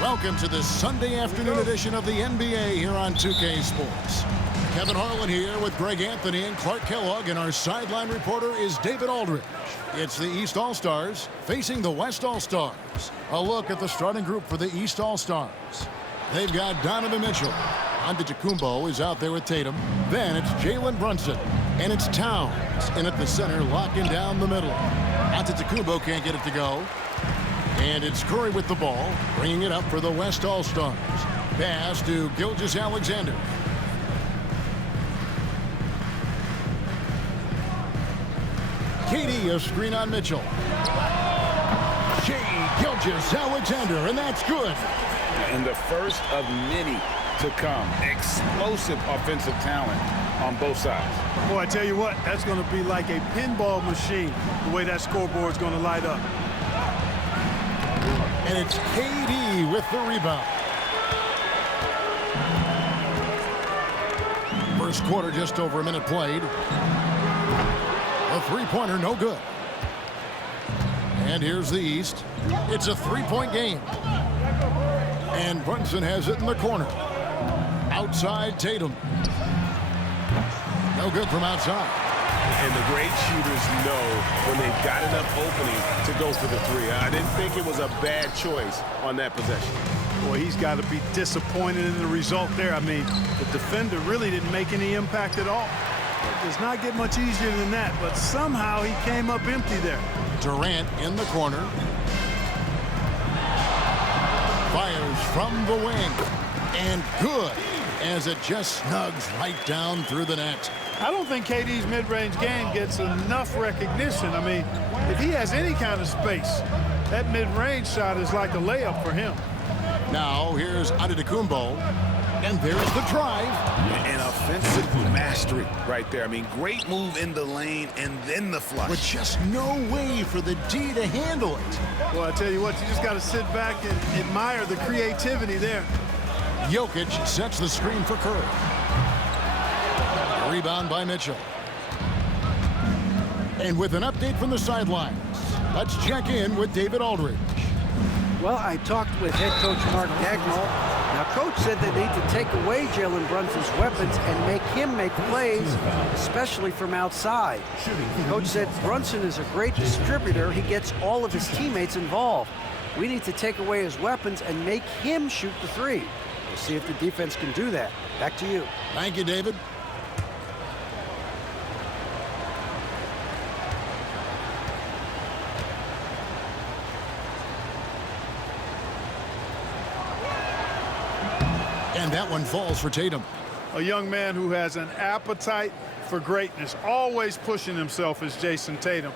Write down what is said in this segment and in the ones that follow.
Welcome to this Sunday afternoon edition of the NBA here on 2K Sports. Kevin Harlan here with Greg Anthony and Clark Kellogg, and our sideline reporter is David Aldridge. It's the East All-Stars facing the West All-Stars. A look at the starting group for the East All-Stars. They've got Donovan Mitchell. Antetokounmpo is out there with Tatum. Then it's Jalen Brunson. And it's Towns in at the center, locking down the middle. Antetokounmpo can't get it to go. And it's Curry with the ball, bringing it up for the West All-Stars. Pass to Gilgeous-Alexander. KD, a screen on Mitchell. Gilgeous-Alexander, and that's good. And the first of many to come. Explosive offensive talent on both sides. Boy, I tell you what, that's going to be like a pinball machine, the way that scoreboard's going to light up. And it's KD with the rebound. First quarter, just over a minute played. A three-pointer, no good. And here's the East. It's a three-point game. And Brunson has it in the corner. Outside Tatum. No good from outside. And the great shooters know when they've got enough opening to go for the three. I didn't think it was a bad choice on that possession. Boy, he's got to be disappointed in the result there. I mean, the defender really didn't make any impact at all. It does not get much easier than that, but somehow he came up empty there. Durant in the corner. Fires from the wing. And good, as it just snugs right down through the net. I don't think KD's mid-range game gets enough recognition. I mean, if he has any kind of space, that mid-range shot is like a layup for him. Now, here's Antetokounmpo, and there's the drive. And offensive mastery right there. I mean, great move in the lane and then the flush. But just no way for the D to handle it. Well, I tell you what, you just got to sit back and admire the creativity there. Jokic sets the screen for Curry. Rebound by Mitchell. And with an update from the sidelines, let's check in with David Aldridge. Well, I talked with head coach Mark Dagnall. Now, coach said they need to take away Jalen Brunson's weapons and make him make plays, especially from outside. Coach said Brunson is a great distributor. He gets all of his teammates involved. We need to take away his weapons and make him shoot the three. We'll see if the defense can do that. Back to you. Thank you, David. And that one falls for Tatum. A young man who has an appetite for greatness, always pushing himself, is Jason Tatum.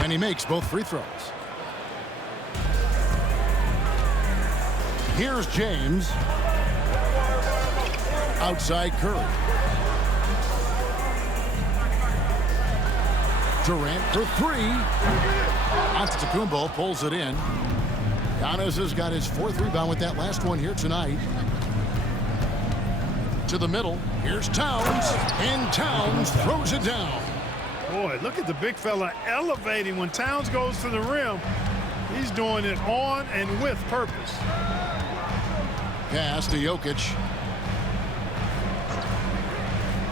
And he makes both free throws. Here's James. Outside Curry. Durant for three. Antetokounmpo pulls it in. Giannis has got his fourth rebound with that last one here tonight. To the middle. Here's Towns. And Towns throws it down. Boy, look at the big fella elevating when Towns goes to the rim. He's doing it on and with purpose. Pass to Jokic.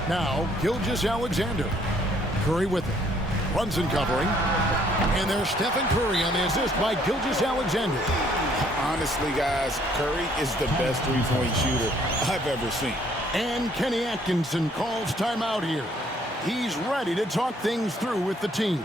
Now, Gilgeous-Alexander. Curry with it. Brunson covering. And there's Stephen Curry on the assist by Gilgeous-Alexander. Honestly, guys, Curry is the best three-point shooter I've ever seen. And Kenny Atkinson calls timeout here. He's ready to talk things through with the team.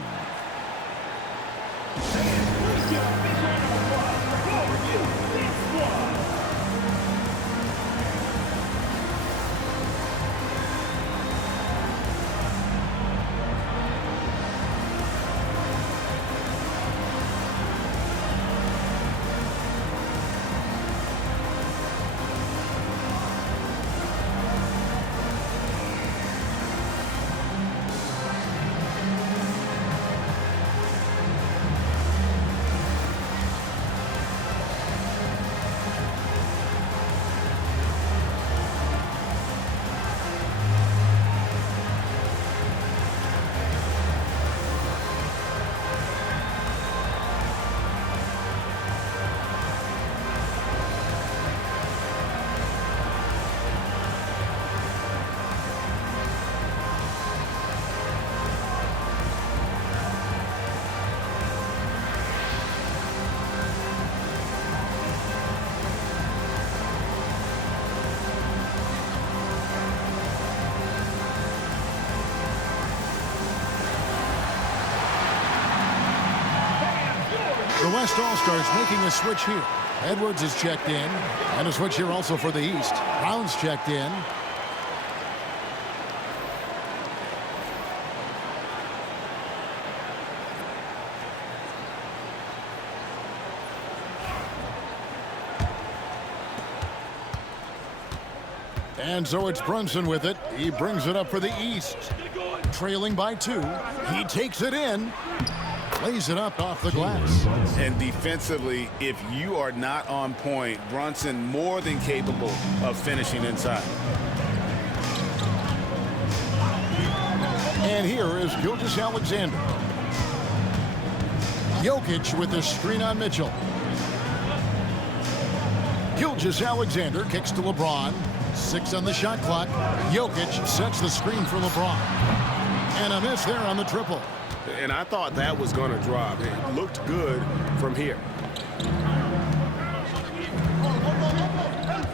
West All-Stars making a switch here. Edwards is checked in. And a switch here also for the East. Brown's checked in. And so it's Brunson with it. He brings it up for the East. Trailing by 2. He takes it in. Lays it up off the glass. And defensively, if you are not on point, Brunson more than capable of finishing inside. And here is Gilgeous-Alexander. Jokic with the screen on Mitchell. Gilgeous-Alexander kicks to LeBron. 6 on the shot clock. Jokic sets the screen for LeBron. And a miss there on the triple. And I thought that was going to drop. It looked good from here.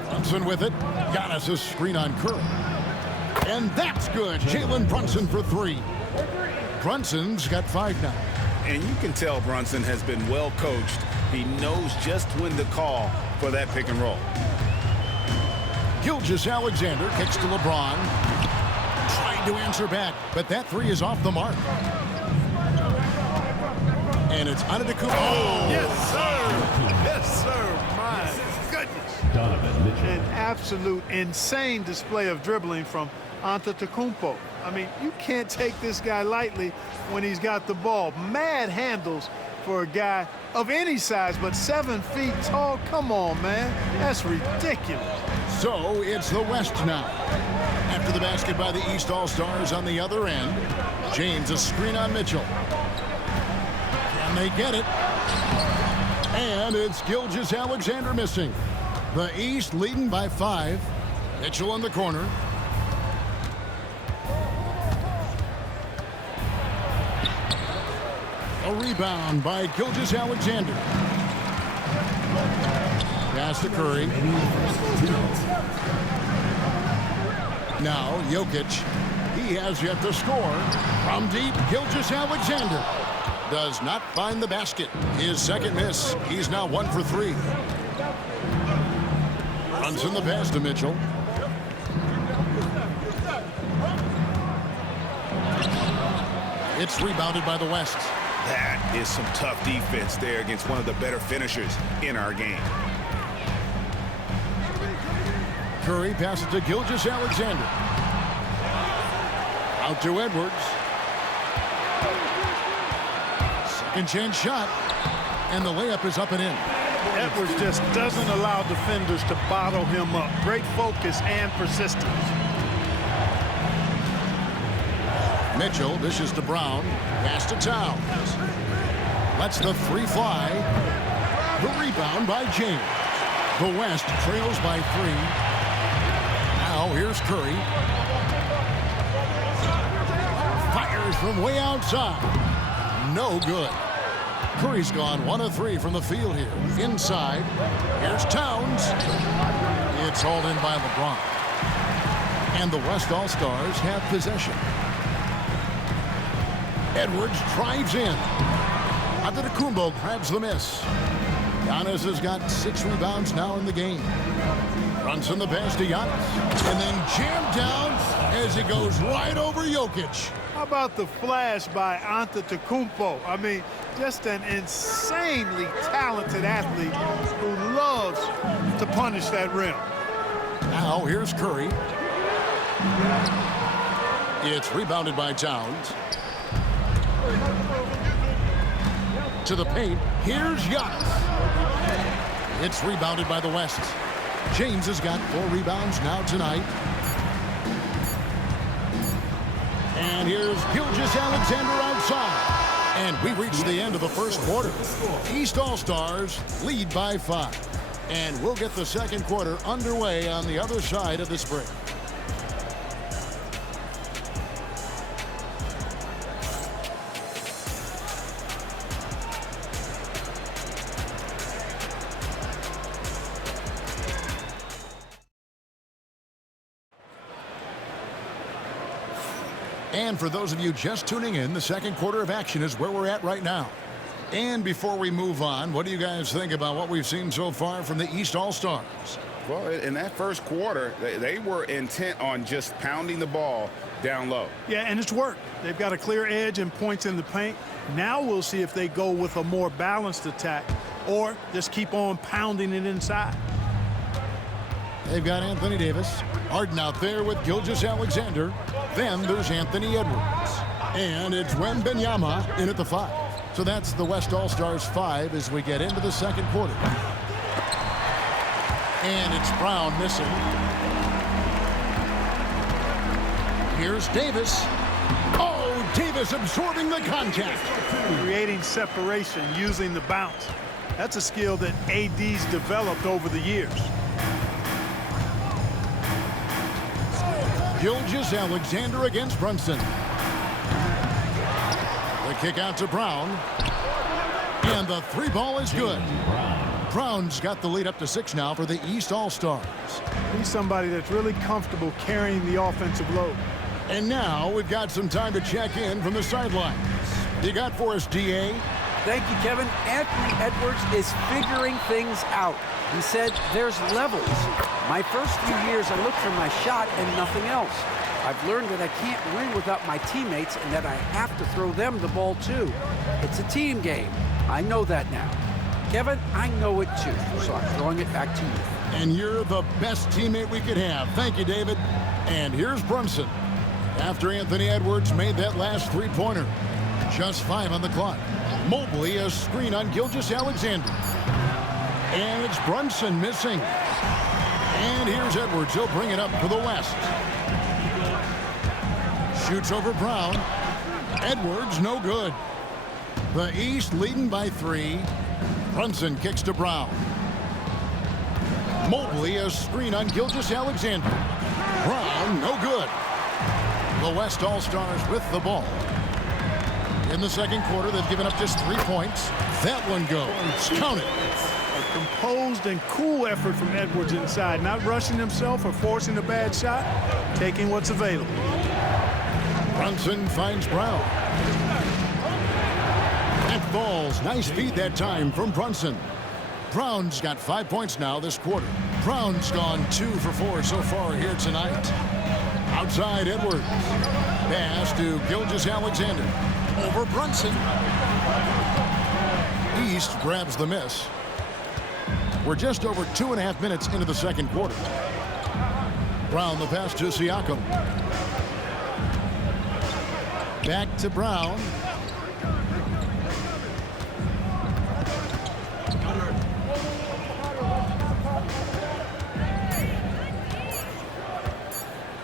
Brunson with it. Giannis' screen on Curry. And that's good. Jalen Brunson for 3. Brunson's got 5 now. And you can tell Brunson has been well coached. He knows just when to call for that pick and roll. Gilgeous-Alexander kicks to LeBron. Trying to answer back, but that 3 is off the mark. And it's Antetokounmpo. Oh, Yes, sir. Yes, sir. My goodness. An absolute insane display of dribbling from Antetokounmpo. I mean, you can't take this guy lightly when he's got the ball. Mad handles for a guy of any size, but 7 feet tall. Come on, man. That's ridiculous. So it's the West now. After the basket by the East All-Stars on the other end. James a screen on Mitchell. Can they get it? And it's Gilgeous-Alexander missing. The East leading by 5. Mitchell in the corner. A rebound by Gilgeous-Alexander. Pass to Curry. Now Jokic. He has yet to score. From deep, Gilgeous-Alexander does not find the basket. His second miss. He's now 1 for 3. Brunson the pass to Mitchell. It's rebounded by the West. That is some tough defense there against one of the better finishers in our game. Curry passes to Gilgeous-Alexander. Out to Edwards. Second chance shot. And the layup is up and in. Edwards just doesn't allow defenders to bottle him up. Great focus and persistence. Mitchell dishes to Brown. Pass to Towns. Lets the 3 fly. The rebound by James. The West trails by 3. Now here's Curry. Fires from way outside. No good. Curry's gone 1 of 3 from the field here. Inside. Here's Towns. It's hauled in by LeBron. And the West All-Stars have possession. Edwards drives in. Antetokounmpo grabs the miss. Giannis has got 6 rebounds now in the game. Brunson the pass to Giannis. And then jammed down as he goes right over Jokic. How about the flash by Antetokounmpo? I mean, just an insanely talented athlete who loves to punish that rim. Now here's Curry. It's rebounded by Towns. To the paint. Here's Giannis. It's rebounded by the West. James has got 4 rebounds now tonight. And here's Gilgeous-Alexander outside. And we reach the end of the first quarter. East All-Stars lead by 5. And we'll get the second quarter underway on the other side of this break. And for those of you just tuning in, the second quarter of action is where we're at right now. And before we move on, what do you guys think about what we've seen so far from the East All-Stars? Well, in that first quarter, they were intent on just pounding the ball down low. Yeah, and it's worked. They've got a clear edge and points in the paint. Now we'll see if they go with a more balanced attack or just keep on pounding it inside. They've got Anthony Davis. Harden out there with Gilgeous-Alexander. Then there's Anthony Edwards. And it's Wembanyama in at the 5. So that's the West All-Stars 5 as we get into the second quarter. And it's Brown missing. Here's Davis. Oh, Davis absorbing the contact. Creating separation using the bounce. That's a skill that AD's developed over the years. Gilgeous-Alexander against Brunson. The kick out to Brown. And the 3 ball is good. Brown's got the lead up to 6 now for the East All-Stars. He's somebody that's really comfortable carrying the offensive load. And now we've got some time to check in from the sidelines. You got for us, DA? Thank you, Kevin. Anthony Edwards is figuring things out. He said there's levels. My first few years, I looked for my shot and nothing else. I've learned that I can't win without my teammates and that I have to throw them the ball too. It's a team game. I know that now. Kevin, I know it too, so I'm throwing it back to you. And you're the best teammate we could have. Thank you, David. And here's Brunson. After Anthony Edwards made that last 3-pointer. Just 5 on the clock. Mobley a screen on Gilgeous-Alexander. And it's Brunson missing. And here's Edwards. He'll bring it up for the West. Shoots over Brown. Edwards, no good. The East leading by 3. Brunson kicks to Brown. Mobley a screen on Gilgeous-Alexander. Brown, no good. The West All-Stars with the ball. In the second quarter, they've given up just 3 points. That one goes. Count it. A composed and cool effort from Edwards inside, not rushing himself or forcing a bad shot, taking what's available. Brunson finds Brown. That falls. Nice feed that time from Brunson. Brown's got 5 points now this quarter. Brown's gone 2 for 4 so far here tonight. Outside Edwards. Pass to Gilgeous-Alexander. Over Brunson. East grabs the miss. We're just over 2.5 minutes into the second quarter. Brown the pass to Siakam. Back to Brown.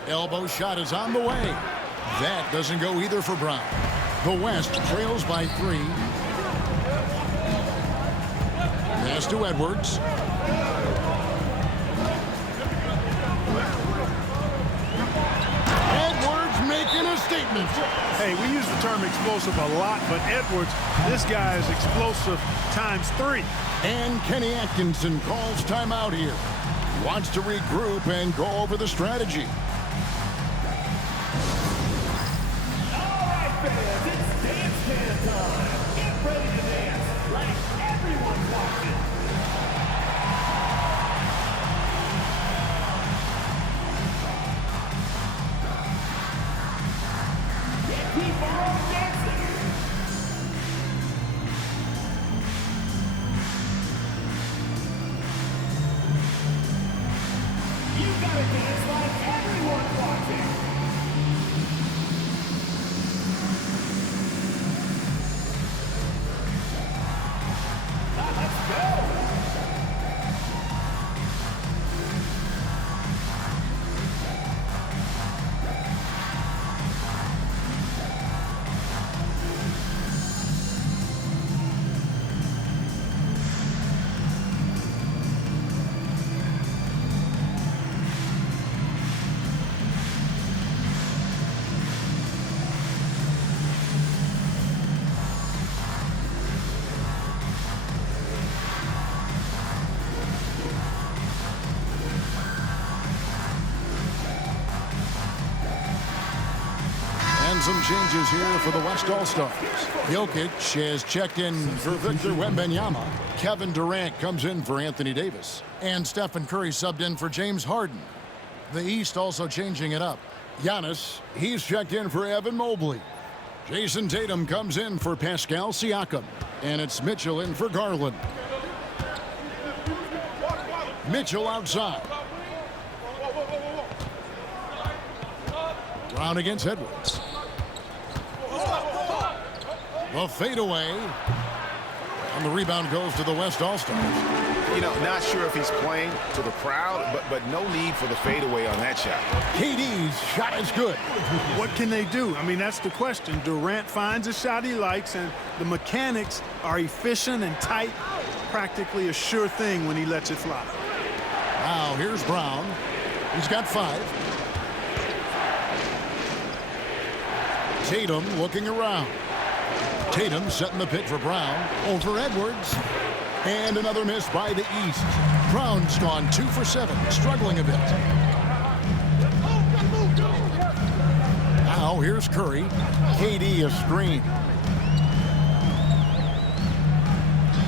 Elbow shot is on the way. That doesn't go either for Brown. The West trails by 3. Pass to Edwards. Edwards making a statement. Hey, we use the term explosive a lot, but Edwards, this guy is explosive times 3. And Kenny Atkinson calls timeout here. Wants to regroup and go over the strategy. some changes here for the West All-Stars. Jokic has checked in for Victor Wembanyama. Kevin Durant comes in for Anthony Davis. And Stephen Curry subbed in for James Harden. The East also changing it up. Giannis, he's checked in for Evan Mobley. Jason Tatum comes in for Pascal Siakam. And it's Mitchell in for Garland. Mitchell outside. Brown against Edwards. The fadeaway. And the rebound goes to the West All-Stars. You know, not sure if he's playing to the crowd, but no need for the fadeaway on that shot. KD's shot is good. What can they do? I mean, that's the question. Durant finds a shot he likes, and the mechanics are efficient and tight. Practically a sure thing when he lets it fly. Now, here's Brown. He's got 5. Tatum looking around. Tatum setting the pick for Brown. Over Edwards. And another miss by the East. Brown's gone 2 for 7, struggling a bit. Now here's Curry. KD a screen.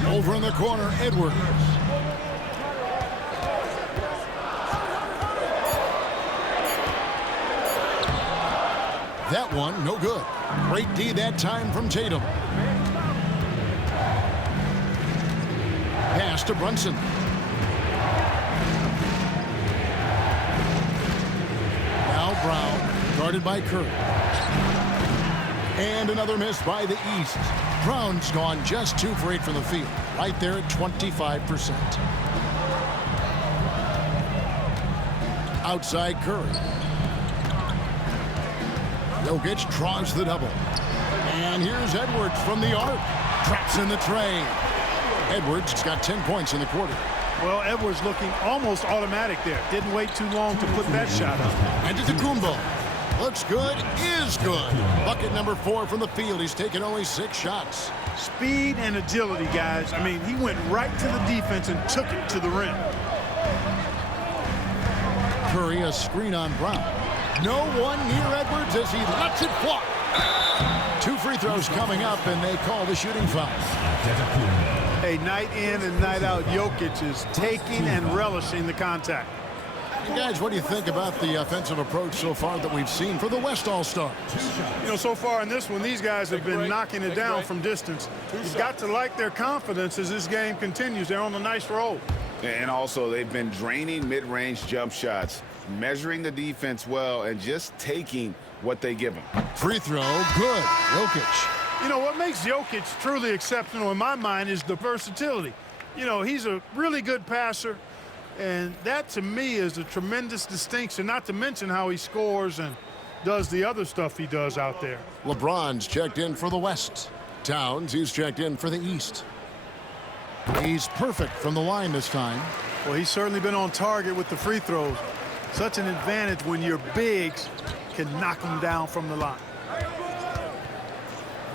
Over in the corner, Edwards. That one, no good. Great D that time from Tatum. Pass to Brunson. Now Brown, guarded by Curry. And another miss by the East. Brown's gone just 2 for 8 from the field. Right there at 25%. Outside Curry. Jokic draws the double. And here's Edwards from the arc. Traps in the tray. Edwards has got 10 points in the quarter. Well, Edwards looking almost automatic there. Didn't wait too long to put that shot up. And Antetokounmpo. Looks good, is good. Bucket number 4 from the field. He's taken only 6 shots. Speed and agility, guys. I mean, he went right to the defense and took it to the rim. Curry, a screen on Brown. No one near Edwards as he lets it fly. 2 free throws coming up, and they call the shooting foul. Hey, night in and night out, Jokic is taking and relishing the contact. You guys, what do you think about the offensive approach so far that we've seen for the West All-Stars? You know, so far in this one, these guys have been knocking it down from distance. You've got to like their confidence as this game continues. They're on a nice roll. And also, they've been draining mid-range jump shots, measuring the defense well, and just taking what they give them. Free throw, good. Jokic. You know, what makes Jokic truly exceptional in my mind is the versatility. You know, he's a really good passer, and that to me is a tremendous distinction, not to mention how he scores and does the other stuff he does out there. LeBron's checked in for the West. Towns, he's checked in for the East. He's perfect from the line this time. Well, he's certainly been on target with the free throws. Such an advantage when your bigs can knock them down from the line.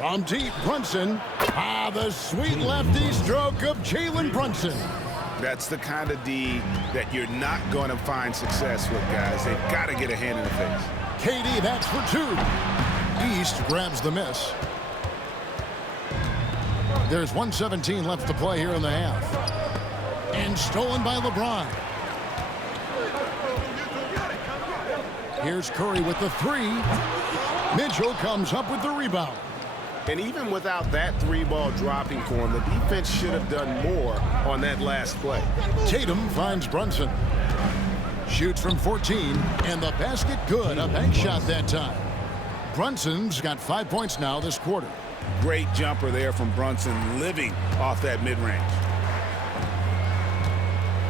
From deep, Brunson. The sweet lefty stroke of Jalen Brunson. That's the kind of D that you're not going to find success with, guys. They've got to get a hand in the face. KD, that's for 2. East grabs the miss. There's 1:17 left to play here in the half. And stolen by LeBron. Here's Curry with the 3. Mitchell comes up with the rebound. And even without that 3-ball dropping for him, the defense should have done more on that last play. Tatum finds Brunson. Shoots from 14, and the basket good. A bank shot that time. Brunson's got 5 points now this quarter. Great jumper there from Brunson, living off that mid-range.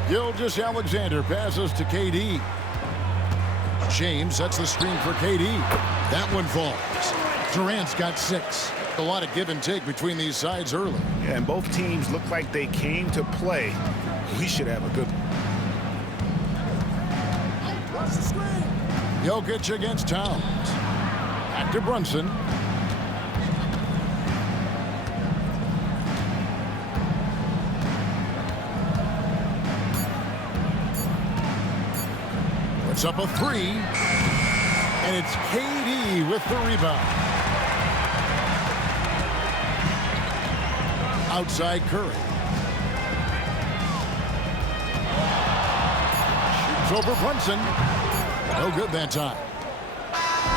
Gilgeous-Alexander passes to KD. James sets the screen for KD. That one falls. Durant's got 6. A lot of give and take between these sides early. Yeah, and both teams look like they came to play. We should have a good one. Jokic against Towns. Back to Brunson. Puts up a 3. And it's KD with the rebound. Outside Curry. Shoots over Brunson. No good that time.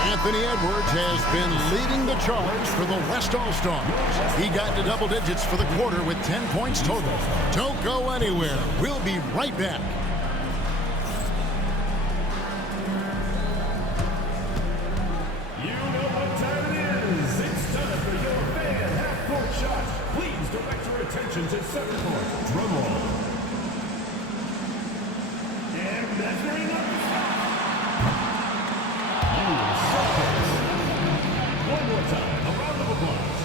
Anthony Edwards has been leading the charge for the West All-Stars. He got into double digits for the quarter with 10 points total. Don't go anywhere. We'll be right back. You know what time it is. It's time for your fan half-court shot. Please direct your attention to center court. Drum roll. And measuring up. One more time, a round of applause.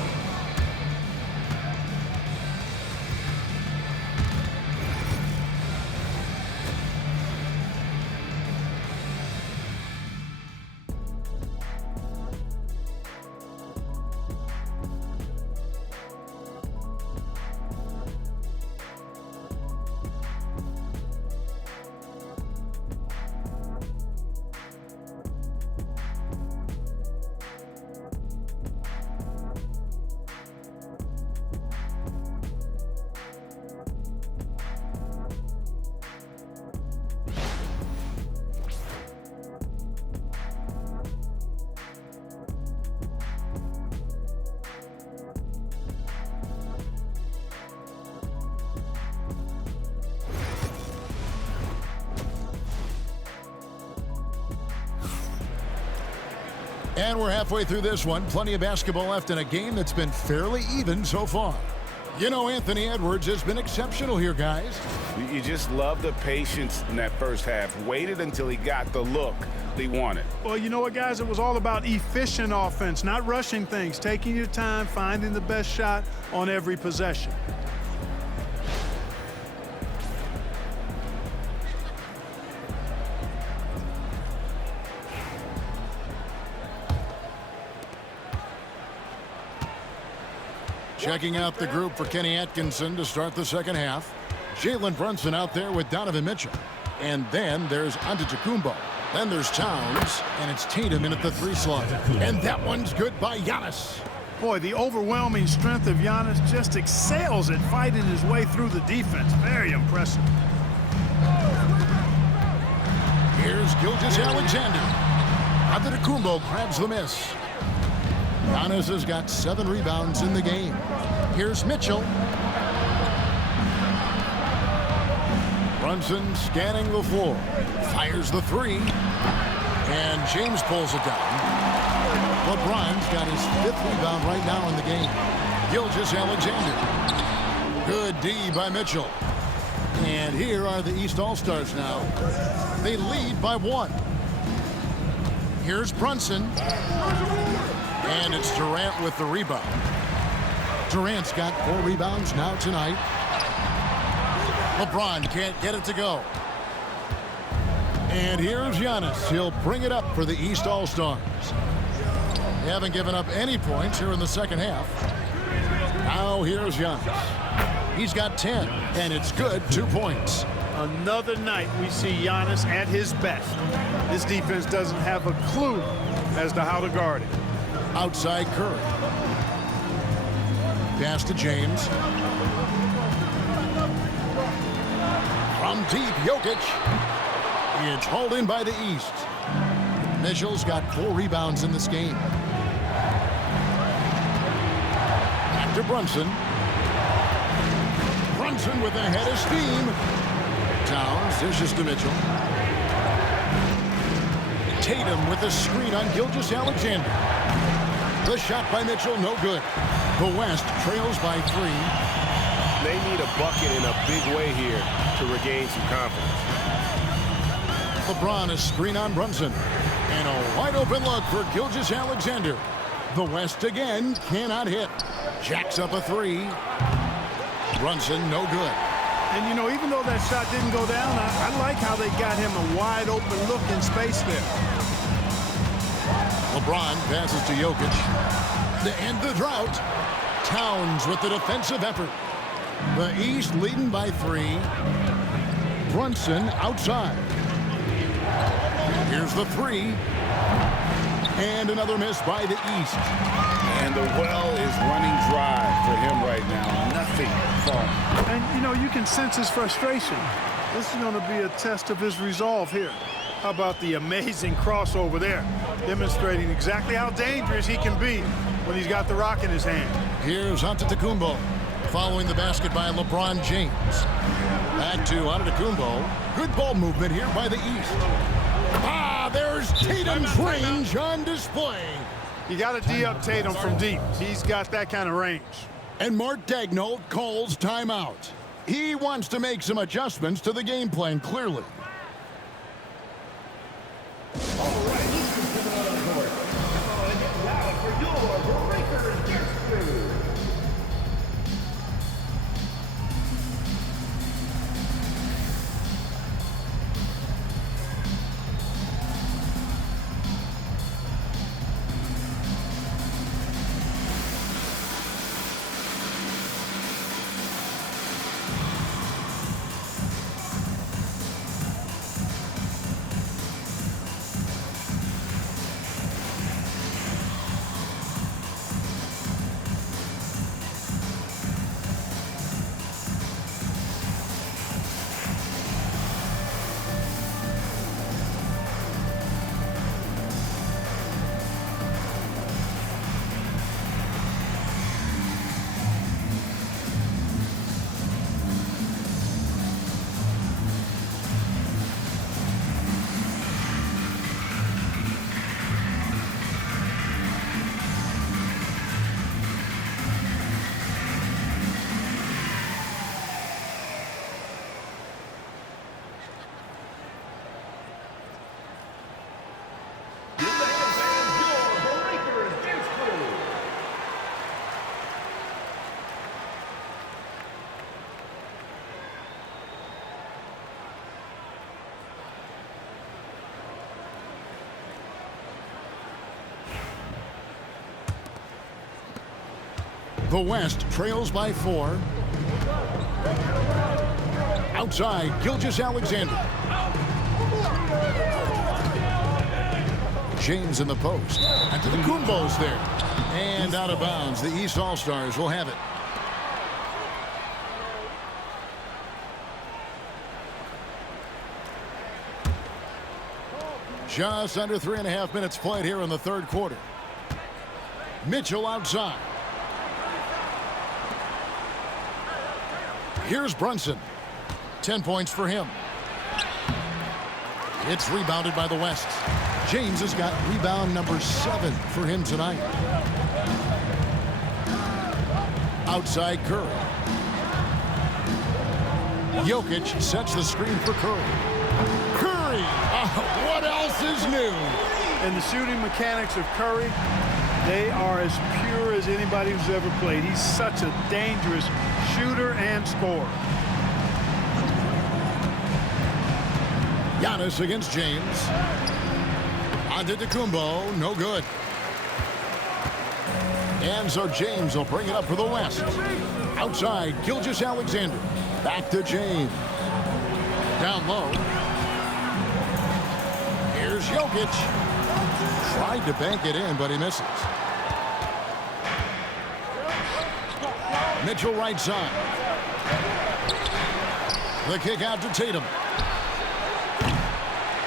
And we're halfway through this one. Plenty of basketball left in a game that's been fairly even so far. You know, Anthony Edwards has been exceptional here, guys. You just love the patience in that first half. Waited until he got the look he wanted. Well, you know what, guys? It was all about efficient offense, not rushing things, taking your time, finding the best shot on every possession. Checking out the group for Kenny Atkinson to start the second half. Jalen Brunson out there with Donovan Mitchell. And then there's Antetokounmpo. Then there's Towns, and it's Tatum in at the 3 slot. And that one's good by Giannis. Boy, the overwhelming strength of Giannis just excels at fighting his way through the defense. Very impressive. Here's Gilgeous-Alexander. Antetokounmpo grabs the miss. Giannis has got 7 rebounds in the game. Here's Mitchell. Brunson scanning the floor. Fires the 3. And James pulls it down. LeBron's got his 5th rebound right now in the game. Gilgeous-Alexander. Good D by Mitchell. And here are the East All-Stars now. They lead by 1. Here's Brunson. And it's Durant with the rebound. Durant's got 4 rebounds now tonight. LeBron can't get it to go. And here's Giannis. He'll bring it up for the East All-Stars. They haven't given up any points here in the second half. Now here's Giannis. He's got 10, and it's good, 2 points. Another night we see Giannis at his best. This defense doesn't have a clue as to how to guard it. Outside Curry. Pass to James. From deep, Jokic. It's hauled in by the East. Mitchell's got 4 rebounds in this game. Back to Brunson. Brunson with a head of steam. Towns dishes to Mitchell. Tatum with a screen on Gilgeous-Alexander. The shot by Mitchell, no good. The West trails by 3. They need a bucket in a big way here to regain some confidence. LeBron a screen on Brunson. And a wide open look for Gilgeous-Alexander. The West again cannot hit. Jacks up a 3. Brunson no good. And, you know, even though that shot didn't go down, I like how they got him a wide open look in space there. LeBron passes to Jokic. To end the drought, Towns with the defensive effort. The East leading by 3. Brunson outside. Here's the 3. And another miss by the East. And the well is running dry for him right now. Nothing falling. And, you know, you can sense his frustration. This is going to be a test of his resolve here. How about the amazing crossover there, demonstrating exactly how dangerous he can be when he's got the rock in his hand. Here's Antetokounmpo following the basket by LeBron James. Back to Antetokounmpo. Good ball movement here by the East. There's Tatum's range on display. You got to D-up Tatum from deep. He's got that kind of range. And Mark Daigneault calls timeout. He wants to make some adjustments to the game plan, clearly. All right, who's coming out on court? Come on and get loud for your breaker dance crew. The West trails by 4. Outside, Gilgeous-Alexander. James in the post. Antetokounmpo's there. And out of bounds. The East All-Stars will have it. Just under 3.5 minutes played here in the third quarter. Mitchell outside. Here's Brunson. 10 points for him. It's rebounded by the West. James has got rebound number 7 for him tonight. Outside Curry. Jokic sets the screen for Curry. Curry! What else is new? And the shooting mechanics of Curry, they are as pure as anybody who's ever played. He's such a dangerous shooter and scorer. Giannis against James. Antetokounmpo, no good. And so James will bring it up for the West. Outside, Gilgeous-Alexander. Back to James. Down low. Here's Jokic. Tried to bank it in, but he misses. Mitchell right side. The kick out to Tatum.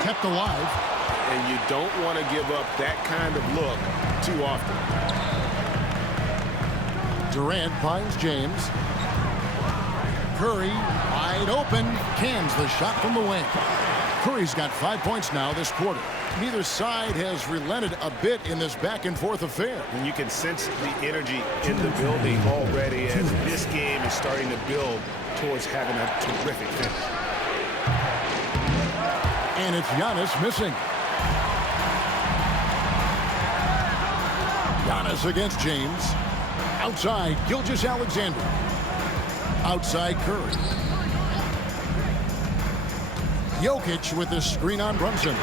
Kept alive. And you don't want to give up that kind of look too often. Durant finds James. Curry wide open. Cans the shot from the wing. Curry's got 5 points now this quarter. Neither side has relented a bit in this back-and-forth affair. And you can sense the energy in the building already as this game is starting to build towards having a terrific finish. And it's Giannis missing. Giannis against James. Outside, Gilgeous-Alexander. Outside, Curry. Jokic with the screen on Brunson.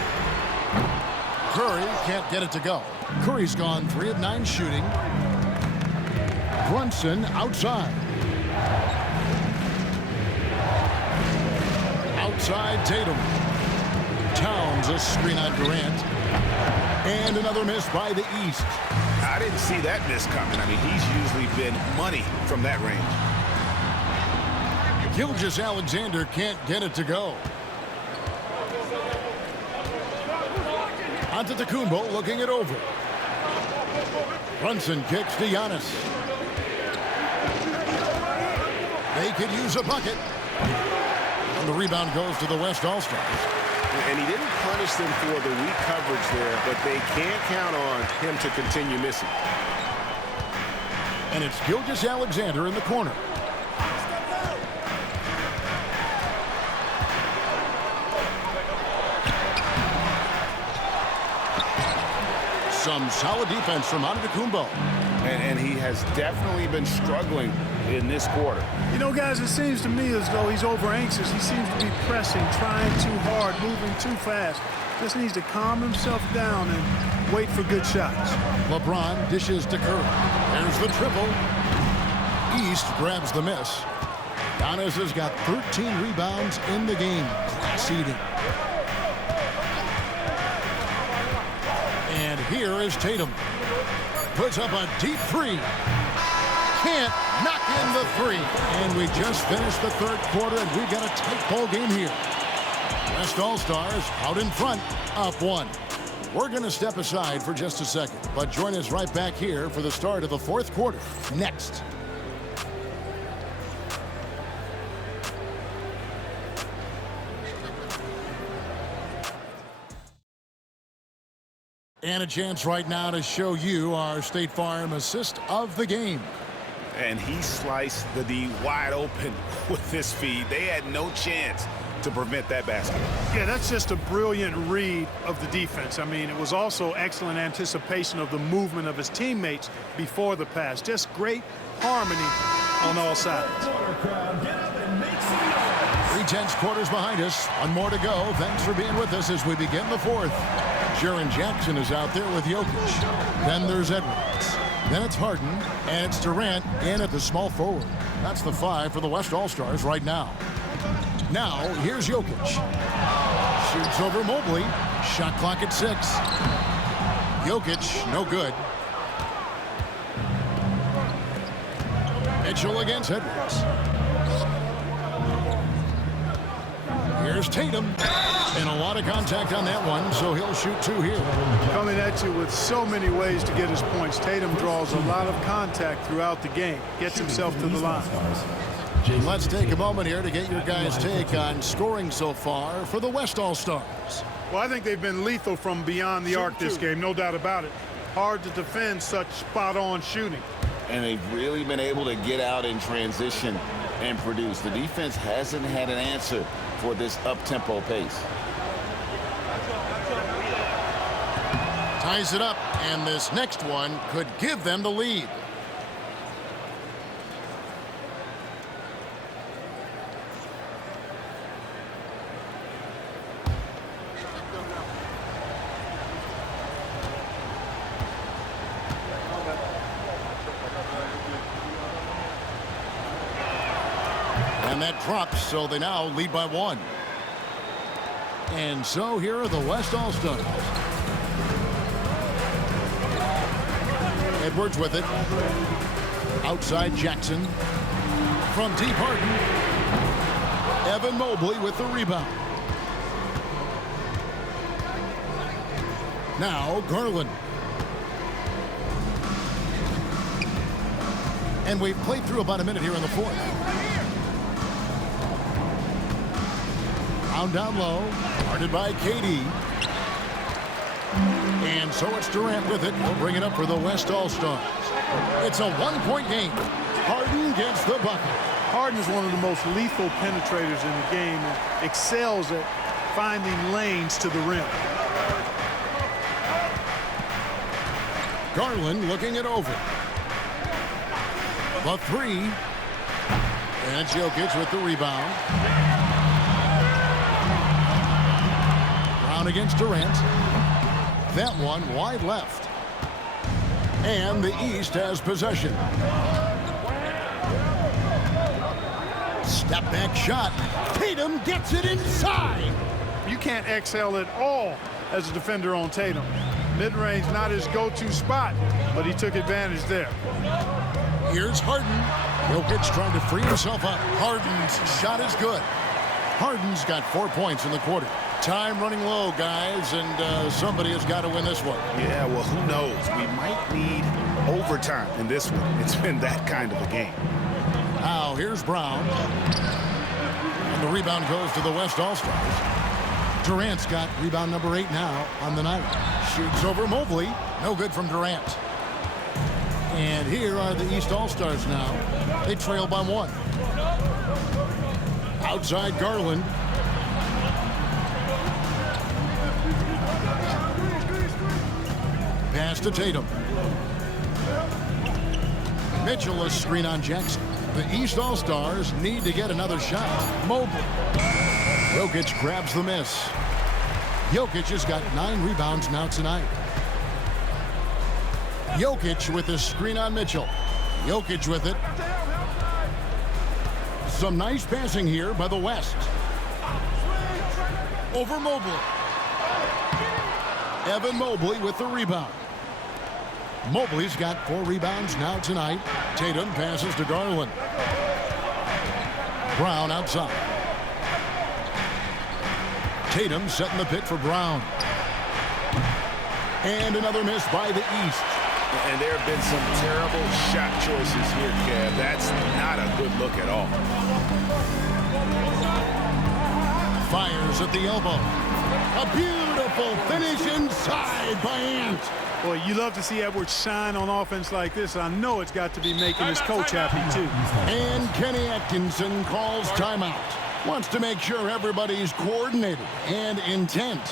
Curry can't get it to go. Curry's gone 3 of 9 shooting. Brunson outside. Outside Tatum. Towns a screen on Durant. And another miss by the East. I didn't see that miss coming. I mean, he's usually been money from that range. Gilgeous-Alexander can't get it to go. Antetokounmpo looking it over. Brunson kicks to Giannis. They could use a bucket. And the rebound goes to the West All-Stars. And he didn't punish them for the weak coverage there, but they can't count on him to continue missing. And it's Gilgeous-Alexander in the corner. Some solid defense from Antetokounmpo. And he has definitely been struggling in this quarter. You know, guys, it seems to me as though he's over anxious. He seems to be pressing, trying too hard, moving too fast. Just needs to calm himself down and wait for good shots. LeBron dishes to Curry. There's the triple. East grabs the miss. Giannis has got 13 rebounds in the game. Class eating. And here is Tatum. Puts up a deep three. Can't knock in the three. And we just finished the third quarter, and we've got a tight ball game here. West All-Stars out in front, up one. We're going to step aside for just a second, but join us right back here for the start of the fourth quarter next. And a chance right now to show you our State Farm assist of the game. And he sliced the D wide open with his feed. They had no chance to prevent that basket. Yeah, that's just a brilliant read of the defense. I mean, it was also excellent anticipation of the movement of his teammates before the pass. Just great harmony on all sides. 3/10 quarters behind us. One more to go. Thanks for being with us as we begin the fourth. Jaren Jackson is out there with Jokic. Then there's Edwards. Then it's Harden, and it's Durant in at the small forward. That's the five for the West All-Stars right now. Now, here's Jokic. Shoots over Mobley. Shot clock at 6. Jokic, no good. Mitchell against Edwards. Here's Tatum. And a lot of contact on that one, so he'll shoot 2 here. Coming at you with so many ways to get his points. Tatum draws a lot of contact throughout the game. Gets himself to the line. Let's take a moment here to get your guys' take on scoring so far for the West All-Stars. Well, I think they've been lethal from beyond the arc this game, no doubt about it. Hard to defend such spot-on shooting. And they've really been able to get out in transition and produce. The defense hasn't had an answer for this up-tempo pace. Ties it up, and this next one could give them the lead. And that drops, so they now lead by 1. And so here are the West All-Stars. Edwards with it. Outside Jackson. From deep Harden. Evan Mobley with the rebound. Now Garland. And we've played through about a minute here in the fourth. Down low. Guarded by KD. And so it's Durant with it. He'll bring it up for the West All-Stars. It's a 1-point game. Harden gets the bucket. Harden is one of the most lethal penetrators in the game and excels at finding lanes to the rim. Garland looking it over. The 3. And it's Jokic with the rebound. Brown against Durant. That one wide left. And the East has possession. Step back shot. Tatum gets it inside. You can't exhale at all as a defender on Tatum. Mid-range, not his go-to spot, but he took advantage there. Here's Harden. Jokic trying to free himself up. Harden's shot is good. Harden's got 4 points in the quarter. Time running low, guys, and somebody has got to win this one. Yeah, well, who knows? We might need overtime in this one. It's been that kind of a game. Now, here's Brown. And the rebound goes to the West All-Stars. Durant's got rebound number 8 now on the night. Shoots over Mobley. No good from Durant. And here are the East All-Stars now. They trail by 1. Outside Garland. Pass to Tatum. Mitchell a screen on Jackson. The East All-Stars need to get another shot. Mobley. Jokic grabs the miss. Jokic has got 9 rebounds now tonight. Jokic with the screen on Mitchell. Jokic with it. Some nice passing here by the West. Over Mobley. Evan Mobley with the rebound. Mobley's got 4 rebounds now tonight. Tatum passes to Garland. Brown outside. Tatum setting the pick for Brown. And another miss by the East. And there have been some terrible shot choices here, Kev. That's not a good look at all. Fires at the elbow. A beautiful finish inside by Ant. Boy, you love to see Edwards shine on offense like this. I know it's got to be making his coach happy, too. And Kenny Atkinson calls timeout. Wants to make sure everybody's coordinated and intent.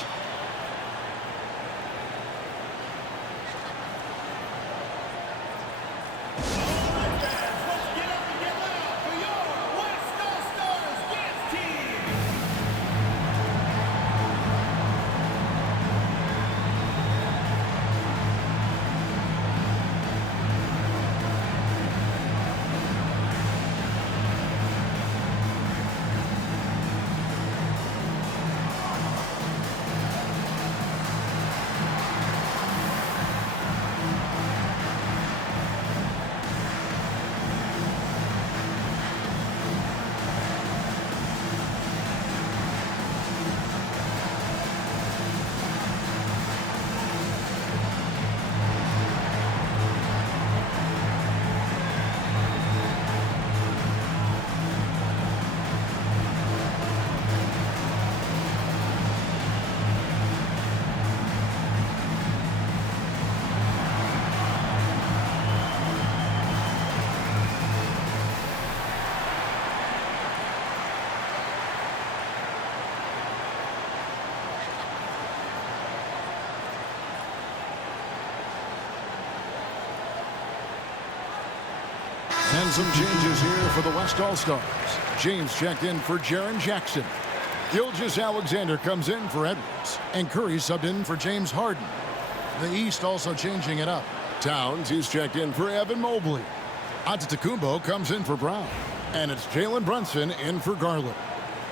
And some changes here for the West All-Stars. James checked in for Jaren Jackson. Gilgeous-Alexander comes in for Edwards. And Curry subbed in for James Harden. The East also changing it up. Towns, he's checked in for Evan Mobley. Antetokounmpo comes in for Brown. And it's Jalen Brunson in for Garland.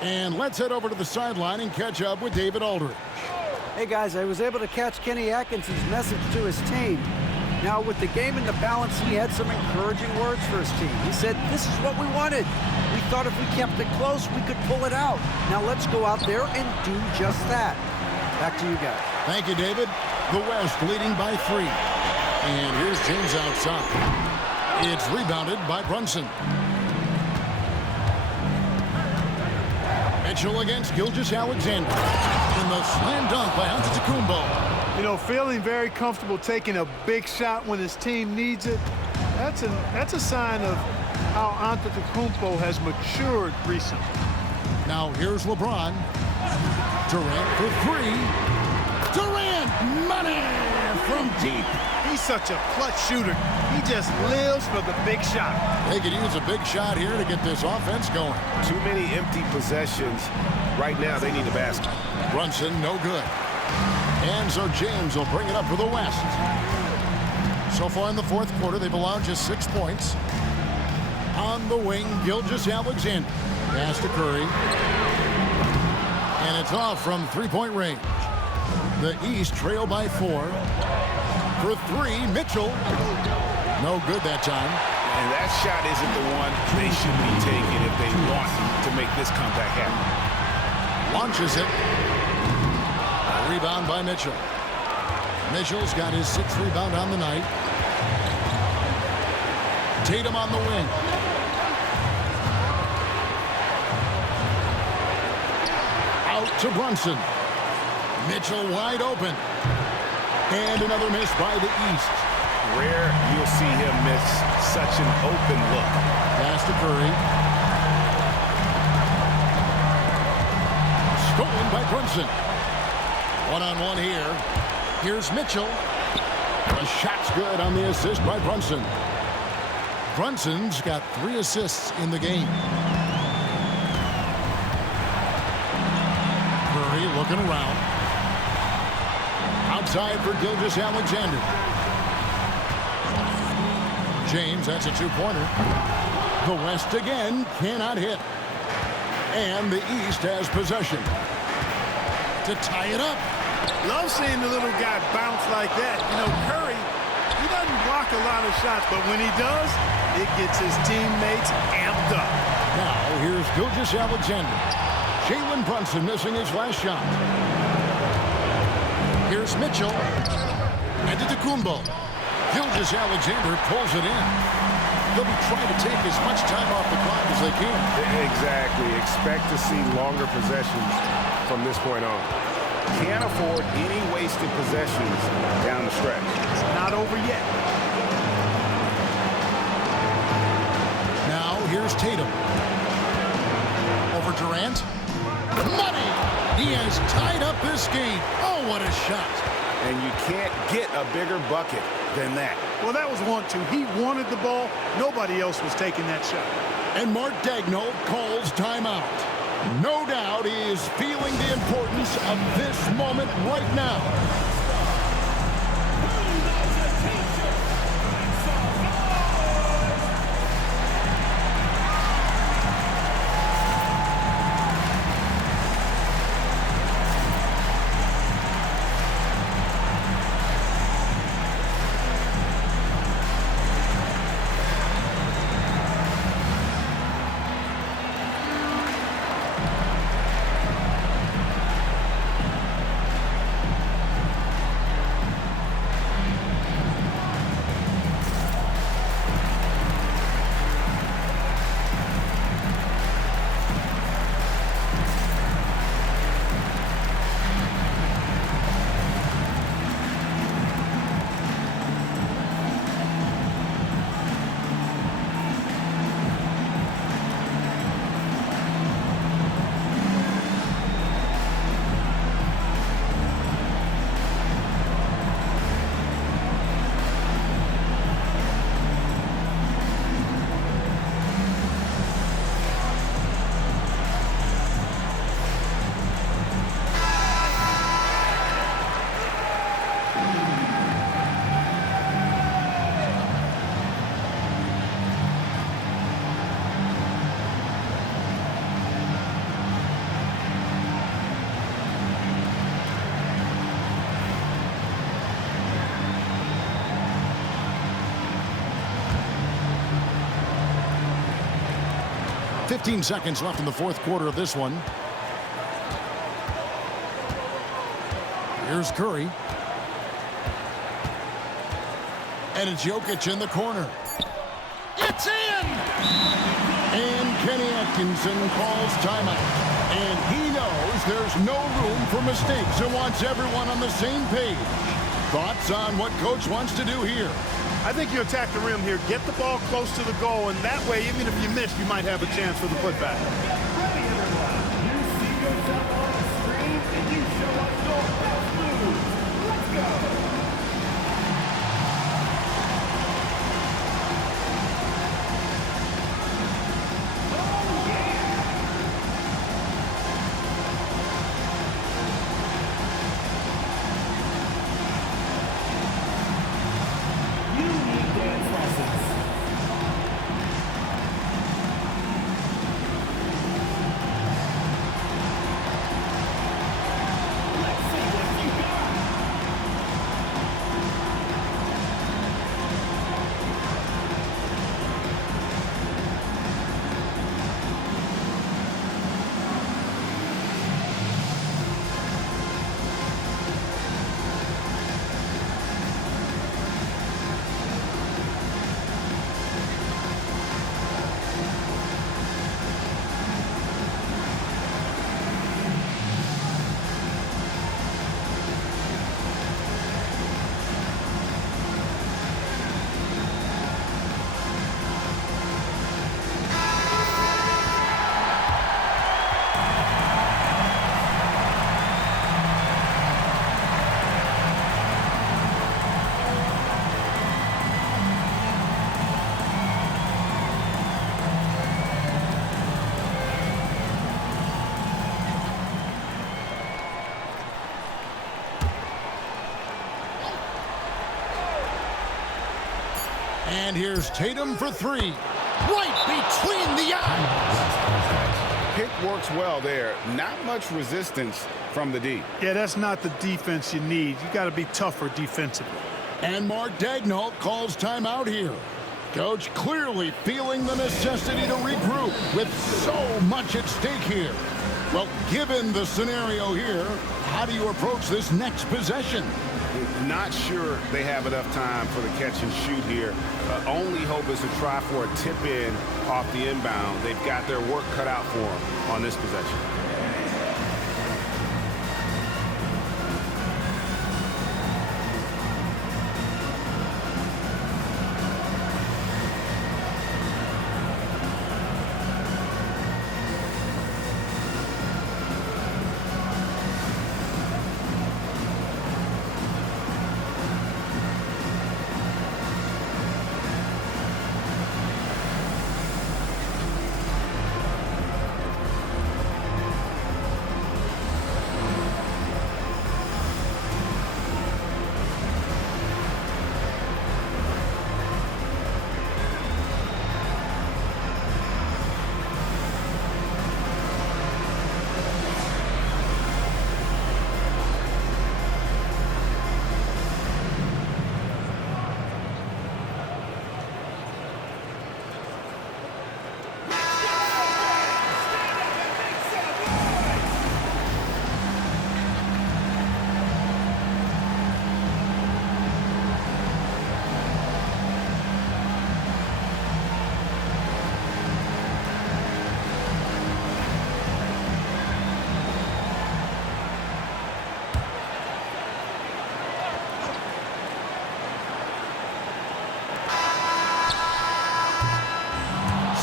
And let's head over to the sideline and catch up with David Aldridge. Hey, guys, I was able to catch Kenny Atkinson's message to his team. Now, with the game in the balance, he had some encouraging words for his team. He said, this is what we wanted. We thought if we kept it close, we could pull it out. Now let's go out there and do just that. Back to you guys. Thank you, David. The West leading by 3. And here's James outside. It's rebounded by Brunson. Mitchell against Gilgeous-Alexander. And the slam dunk by Antetokounmpo. You know, feeling very comfortable taking a big shot when his team needs it. That's a sign of how Antetokounmpo has matured recently. Now here's LeBron. Durant for 3. Durant, money from deep. He's such a clutch shooter. He just lives for the big shot. They could use a big shot here to get this offense going. Too many empty possessions. Right now, they need a basket. Brunson, no good. And so James will bring it up for the West. So far in the fourth quarter, they've allowed just 6 points. On the wing, Gilgeous-Alexander. Pass to Curry. And it's off from 3-point range. The East trail by 4. For 3, Mitchell. No good that time. And that shot isn't the one they should be taking if they want to make this comeback happen. Launches it. A rebound by Mitchell. Mitchell's got his 6th rebound on the night. Tatum on the wing. Out to Brunson. Mitchell wide open. And another miss by the East. Rare you'll see him miss such an open look. Pass to Curry. Stolen by Brunson. One-on-one here. Here's Mitchell. The shot's good on the assist by Brunson. Brunson's got 3 assists in the game. Curry looking around. Outside for Gilgeous-Alexander. James, that's a 2-pointer. The West again cannot hit. And the East has possession. To tie it up. Love seeing the little guy bounce like that. You know, Curry, he doesn't block a lot of shots, but when he does, it gets his teammates amped up. Now, here's Gilgeous-Alexander. Jalen Brunson missing his last shot. Here's Mitchell. And to Kumbo. Gilgeous-Alexander pulls it in. They'll be trying to take as much time off the clock as they can. Exactly. Expect to see longer possessions from this point on. Can't afford any wasted possessions down the stretch. It's not over yet. Now, here's Tatum. Over Durant. Money! He has tied up this game. Oh, what a shot. And you can't get a bigger bucket than that. Well, that was 1-2. He wanted the ball. Nobody else was taking that shot. And Mark Daigneault calls timeout. No doubt he is feeling the importance of this moment right now. .15 seconds left in the 4th quarter of this one. Here's Curry. And it's Jokic in the corner. It's in! And Kenny Atkinson calls timeout. And he knows there's no room for mistakes and wants everyone on the same page. Thoughts on what Coach wants to do here? I think you attack the rim here, get the ball close to the goal, and that way, even if you miss, you might have a chance for the putback. Ready, everyone. You see yourself on the screen, and you show us your best moves. Let's go. And here's Tatum for three. Right between the eyes. Pick works well there. Not much resistance from the D. Yeah, that's not the defense you need. You got to be tougher defensively. And Mark Daigneault calls timeout here. Coach clearly feeling the necessity to regroup with so much at stake here. Well, given the scenario here, how do you approach this next possession? Not sure they have enough time for the catch and shoot here. Only hope is to try for a tip in off the inbound. They've got their work cut out for them on this possession.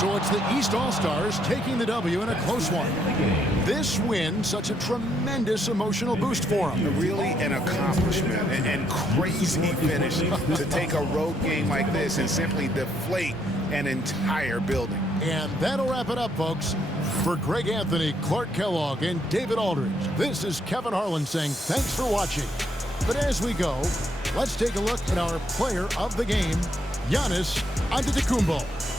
So it's the East All-Stars taking the W in a close one. This win, such a tremendous emotional boost for them. Really an accomplishment and crazy finish to take a road game like this and simply deflate an entire building. And that'll wrap it up, folks. For Greg Anthony, Clark Kellogg, and David Aldridge, this is Kevin Harlan saying thanks for watching. But as we go, let's take a look at our player of the game, Giannis Antetokounmpo.